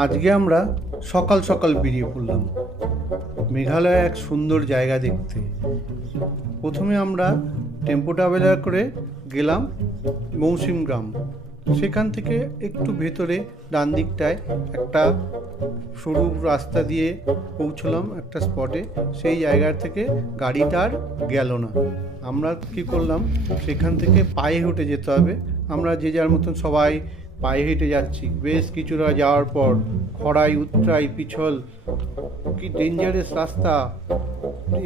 আজকে আমরা সকাল সকাল বেরিয়ে পড়লাম মেঘালয় এক সুন্দর জায়গা দেখতে। প্রথমে আমরা টেম্পো ট্রাভেলার করে গেলাম মৌসিম গ্রাম। সেখান থেকে একটু ভেতরে ডান দিকটায় একটা সরু রাস্তা দিয়ে পৌঁছলাম একটা স্পটে। সেই জায়গা থেকে গাড়িটা আর গেল না। আমরা কী করলাম, সেখান থেকে পায়ে হেঁটে যেতে হবে। আমরা যে যার মতন সবাই পায়ে হেঁটে যাচ্ছি। বেশ কিছুটা যাওয়ার পর খড়াই উতরাই পিছল, কি ডেঞ্জারাস রাস্তা,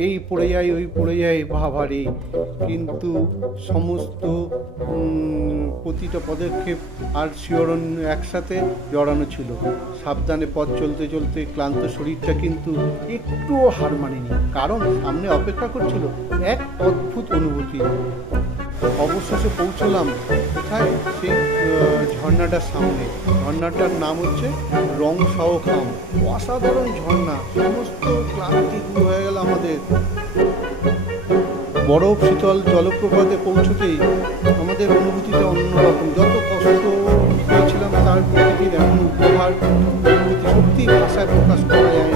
এই পড়ে যায় ওই পড়ে যায় বাবারে। কিন্তু সমস্ত প্রতিটা পদক্ষেপ আর শিহরণ একসাথে জড়ানো ছিল। সাবধানে পথ চলতে চলতে ক্লান্ত শরীরটা কিন্তু একটুও হার মানেনি, কারণ সামনে অপেক্ষা করছিল এক অদ্ভুত অনুভূতি। অবশেষে পৌঁছলাম কোথায়, সেই ঝর্ণাটার সামনে। ঝর্ণাটার নাম হচ্ছে রং সাও খাম। অসাধারণ ঝর্ণা, সমস্ত ক্লান্তি দূর হয়ে গেল আমাদের। বরফ শীতল জলপ্রপাতে পৌঁছতেই আমাদের অনুভূতিটা অন্যরকম। যত কষ্ট পেয়েছিলাম তার প্রকৃতির এমন উপহার সত্যি ভাষায় প্রকাশ করা যায় না।